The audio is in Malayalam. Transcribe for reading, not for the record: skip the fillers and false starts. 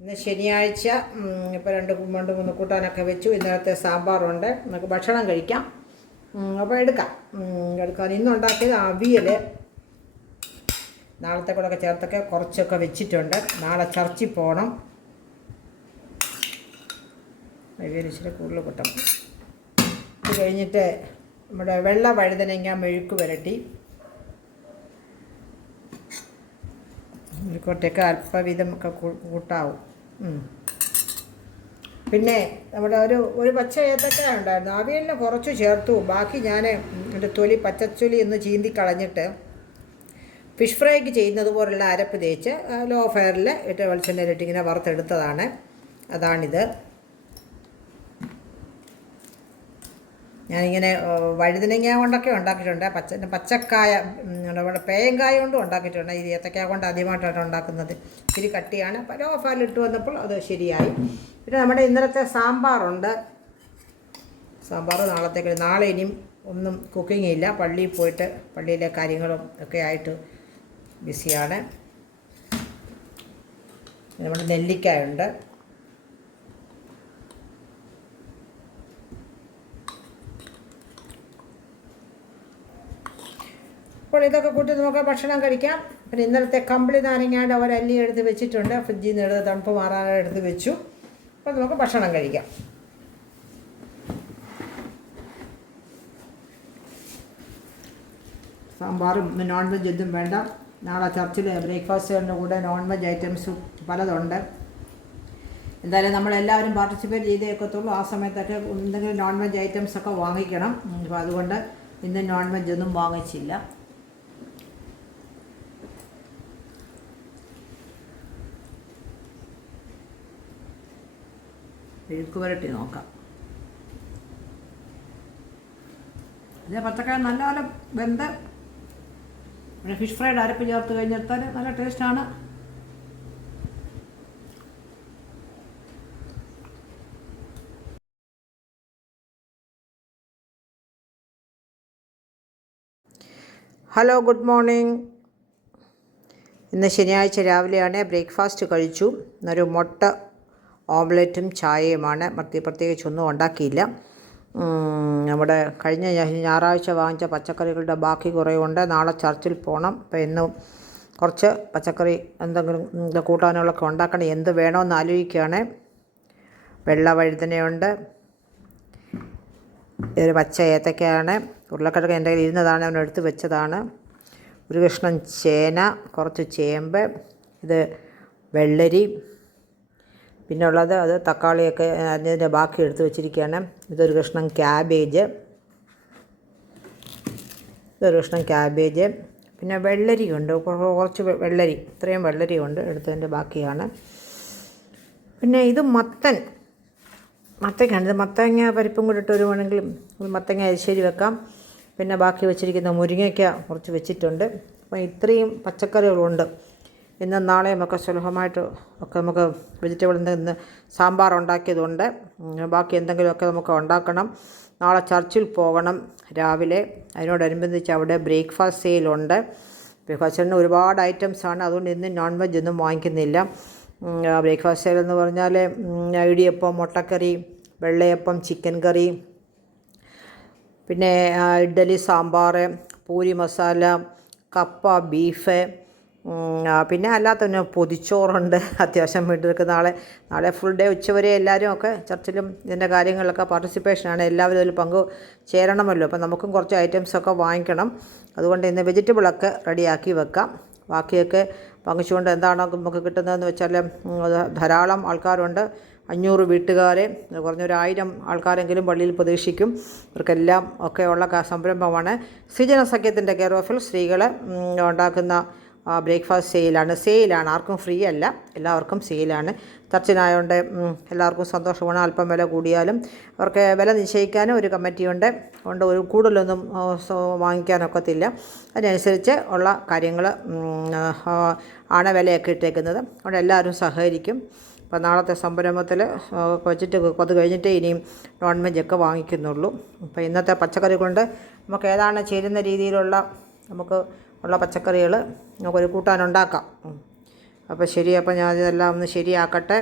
ഇന്ന് ശനിയാഴ്ച. ഇപ്പോൾ രണ്ട് മൂന്ന് കൂട്ടാനൊക്കെ വെച്ചു. ഇന്നലത്തെ സാമ്പാറുണ്ട്. നമുക്ക് ഭക്ഷണം കഴിക്കാം. അപ്പോൾ എടുക്കാം. ഇന്നുണ്ടാക്കിയത് അവിയൽ. നാളത്തെ കൂടെ ചേർത്തൊക്കെ കുറച്ചൊക്കെ വെച്ചിട്ടുണ്ട്. നാളെ ചർച്ചിൽ പോകണം. അവിയൽ ഇച്ചിരി കൂടുതൽ കൂട്ടണം. ഇത് കഴിഞ്ഞിട്ട് നമ്മുടെ വെള്ള വഴുതനങ്ങ മെഴുക്ക് പുരട്ടി, മെഴുക്കോട്ടൊക്കെ അല്പവിധം ഒക്കെ കൂട്ടാവും. പിന്നെ നമ്മുടെ ഒരു പച്ച ഏത്തക്ക ഉണ്ടായിരുന്നു. അവിയലിന് കുറച്ച് ചേർത്തു. ബാക്കി ഞാൻ എൻ്റെ പച്ചത്തൊലി ഒന്ന് ചീന്തി കളഞ്ഞിട്ട് ഫിഷ് ഫ്രൈക്ക് ചെയ്യുന്നത് പോലുള്ള അരപ്പ് തേച്ച് ലോ ഫയറിൽ ഇട്ട് വെളിച്ചെണ്ണയിലിട്ട് ഇങ്ങനെ വറുത്തെടുത്തതാണ്. അതാണിത്. ഞാനിങ്ങനെ വഴുതനങ്ങ കൊണ്ടൊക്കെ ഉണ്ടാക്കിയിട്ടുണ്ട്. പച്ചക്കായ നമ്മുടെ പേയങ്കായ കൊണ്ടും ഉണ്ടാക്കിയിട്ടുണ്ട്. ഇത് ഏത്തക്കായ കൊണ്ട് ആദ്യമായിട്ടാണ് ഉണ്ടാക്കുന്നത്. ഇച്ചിരി കട്ടിയാണ്. ലോ ഫയറിൽ ഇട്ട് വന്നപ്പോൾ അത് ശരിയായി. പിന്നെ നമ്മുടെ ഇന്നലത്തെ സാമ്പാറുണ്ട്. സാമ്പാർ നാളെ ഇനിയും ഒന്നും കുക്കിംഗ് ഇല്ല. പള്ളിയിൽ പോയിട്ട് പള്ളിയിലെ കാര്യങ്ങളും ഒക്കെ ആയിട്ട് ബിസിയാണ്. നമ്മുടെ നെല്ലിക്കായുണ്ട്. അപ്പോൾ ഇതൊക്കെ കൂട്ടി നമുക്ക് ഭക്ഷണം കഴിക്കാം. പിന്നെ ഇന്നലത്തെ കമ്പിളി നാരങ്ങാണ്ട് ഒരല്ലി എടുത്ത് വെച്ചിട്ടുണ്ട്. ഫ്രിഡ്ജിൽ നിന്ന് എടുത്ത് തണുപ്പ് മാറാതെ എടുത്ത് വെച്ചു. അപ്പോൾ നമുക്ക് ഭക്ഷണം കഴിക്കാം. സാമ്പാറും നോൺ വെജ് ഒന്നും വേണ്ട. നാളെ ചർച്ചിൽ ബ്രേക്ക്ഫാസ്റ്റിൻ്റെ കൂടെ നോൺ വെജ് ഐറ്റംസും പലതുണ്ട്. എന്തായാലും നമ്മളെല്ലാവരും പാർട്ടിസിപ്പേറ്റ് ചെയ്തേ ഒക്കത്തുള്ളൂ. ആ സമയത്തൊക്കെ എന്തെങ്കിലും നോൺ വെജ് ഐറ്റംസൊക്കെ വാങ്ങിക്കണം. അപ്പോൾ അതുകൊണ്ട് ഇന്ന് നോൺ വെജ് ഒന്നും വാങ്ങിച്ചില്ല. മെഴുക്ക് പുരട്ടി നോക്കാം. ഇത് പച്ചക്കായ നല്ലപോലെ വെന്ത് പിന്നെ ഫിഷ് ഫ്രൈഡ് അരപ്പ് ചേർത്ത് കഴിഞ്ഞെടുത്താൽ നല്ല ടേസ്റ്റാണ്. Hello, good morning. ഇന്ന് ശനിയാഴ്ച രാവിലെയാണ്. ബ്രേക്ക്ഫാസ്റ്റ് കഴിച്ചു. ഒരു മുട്ട ഓംലെറ്റും ചായയുമാണ്. പ്രത്യേകിച്ചൊന്നും ഉണ്ടാക്കിയില്ല. നമ്മുടെ കഴിഞ്ഞ ഞായറാഴ്ച വാങ്ങിച്ച പച്ചക്കറികളുടെ ബാക്കി കുറേ ഉണ്ട്. നാളെ ചർച്ചിൽ പോകണം. അപ്പോൾ ഇന്ന് കുറച്ച് പച്ചക്കറി എന്തെങ്കിലും കൂട്ടാനുകളൊക്കെ ഉണ്ടാക്കണം. എന്ത് വേണമെന്ന് ആലോചിക്കുകയാണ്. വെള്ള വഴുതനയുണ്ട്. ഇതൊരു പച്ച ഏത്തക്കയാണ്. ഉരുളക്കിഴങ്ങ് എൻ്റെ കയ്യിൽ ഇരുന്നതാണ്, അവൻ എടുത്ത് വെച്ചതാണ്. ഒരു കഷ്ണം ചേന, കുറച്ച് ചേമ്പ്, ഇത് വെള്ളരി, പിന്നെ ഉള്ളത് അത് തക്കാളിയൊക്കെ അതിൻ്റെ ബാക്കി എടുത്ത് വെച്ചിരിക്കുകയാണ്. ഇതൊരു കഷ്ണം ക്യാബേജ്, പിന്നെ വെള്ളരിയുണ്ട്. കുറച്ച് വെള്ളരി, ഇത്രയും വെള്ളരിയുണ്ട് എടുത്തതിൻ്റെ ബാക്കിയാണ്. പിന്നെ ഇത് മത്തങ്ങയാണ്. ഇത് മത്തങ്ങ പരിപ്പും കൂടി ഇട്ട് വരുവാണെങ്കിൽ മത്തങ്ങ അരിശ്ശേരി വെക്കാം. പിന്നെ ബാക്കി വെച്ചിരിക്കുന്ന മുരിങ്ങയ്ക്ക കുറച്ച് വെച്ചിട്ടുണ്ട്. അപ്പോൾ ഇത്രയും പച്ചക്കറികളുണ്ട്. ഇന്നും നാളെയും ഒക്കെ സുലഭമായിട്ട് ഒക്കെ നമുക്ക് വെജിറ്റബിൾ ഇന്ന് സാമ്പാർ ഉണ്ടാക്കിയതുകൊണ്ട് ബാക്കി എന്തെങ്കിലുമൊക്കെ നമുക്ക് ഉണ്ടാക്കണം. നാളെ ചർച്ചിൽ പോകണം രാവിലെ. അതിനോടനുബന്ധിച്ച് അവിടെ ബ്രേക്ക്ഫാസ്റ്റ് സെയിലുണ്ട്. ബ്രേക്ക്ഫാസ്റ്റിന് ഒരുപാട് ഐറ്റംസാണ്. അതുകൊണ്ട് ഇന്ന് നോൺ വെജ് ഒന്നും വാങ്ങിക്കുന്നില്ല. ബ്രേക്ക്ഫാസ്റ്റ് സെയിൽ എന്ന് പറഞ്ഞാൽ ഇടിയപ്പം, മുട്ടക്കറി, വെള്ളയപ്പം, ചിക്കൻ കറി, പിന്നെ ഇഡ്ഡലി, സാമ്പാർ, പൂരി മസാല, കപ്പ, ബീഫ്, പിന്നെ അല്ലാത്ത പൊതിച്ചോറുണ്ട്. അത്യാവശ്യം വീട്ടിലേക്ക് നാളെ ഫുൾ ഡേ ഉച്ചവരെ എല്ലാവരും ഒക്കെ ചർച്ചിലും ഇതിൻ്റെ കാര്യങ്ങളിലൊക്കെ പാർട്ടിസിപ്പേഷനാണ്. എല്ലാവരും അതിൽ ചേരണമല്ലോ. അപ്പം നമുക്കും കുറച്ച് ഐറ്റംസൊക്കെ വാങ്ങിക്കണം. അതുകൊണ്ട് ഇന്ന് വെജിറ്റബിളൊക്കെ റെഡിയാക്കി വെക്കാം. ബാക്കിയൊക്കെ വാങ്ങിച്ചുകൊണ്ട് എന്താണോ നമുക്ക് കിട്ടുന്നതെന്ന് വെച്ചാൽ ധാരാളം ആൾക്കാരുണ്ട്. 500 വീട്ടുകാരെ, കുറഞ്ഞൊരു 1000 ആൾക്കാരെങ്കിലും പള്ളിയിൽ പ്രതീക്ഷിക്കും. ഇവർക്കെല്ലാം ഒക്കെ ഉള്ള സംരംഭമാണ്. സിജന സഖ്യത്തിൻ്റെ കെയർ ഓഫിൽ സ്ത്രീകൾ ഉണ്ടാക്കുന്ന ബ്രേക്ക്ഫാസ്റ്റ് സെയിലാണ്. ആർക്കും ഫ്രീ അല്ല, എല്ലാവർക്കും സെയിലാണ്. ചർച്ചിനായതുകൊണ്ട് എല്ലാവർക്കും സന്തോഷമാണ്. അല്പം വില കൂടിയാലും അവർക്ക് വില നിശ്ചയിക്കാനും ഒരു കമ്മിറ്റിയുണ്ട്. അതുകൊണ്ട് ഒരു കൂടുതലൊന്നും വാങ്ങിക്കാനൊക്കത്തില്ല. അതിനനുസരിച്ച് ഉള്ള കാര്യങ്ങൾ ആണ് വിലയൊക്കെ ഇട്ടേക്കുന്നത്. അതുകൊണ്ട് എല്ലാവരും സഹകരിക്കും. അപ്പോൾ നാളത്തെ സംരംഭത്തിൽ വെച്ചിട്ട് അത് കഴിഞ്ഞിട്ടേ ഇനിയും നോൺ വെജൊക്കെ വാങ്ങിക്കുന്നുള്ളൂ. അപ്പോൾ ഇന്നത്തെ പച്ചക്കറി കൊണ്ട് നമുക്ക് ഏതാണ് ചേരുന്ന രീതിയിലുള്ള നമുക്ക് ഉള്ള പച്ചക്കറികൾ നമുക്കൊരു കൂട്ടാനുണ്ടാക്കാം. അപ്പോൾ ശരി, അപ്പോൾ ഞാൻ ഇതെല്ലാം ഒന്ന് ശരിയാക്കട്ടെ.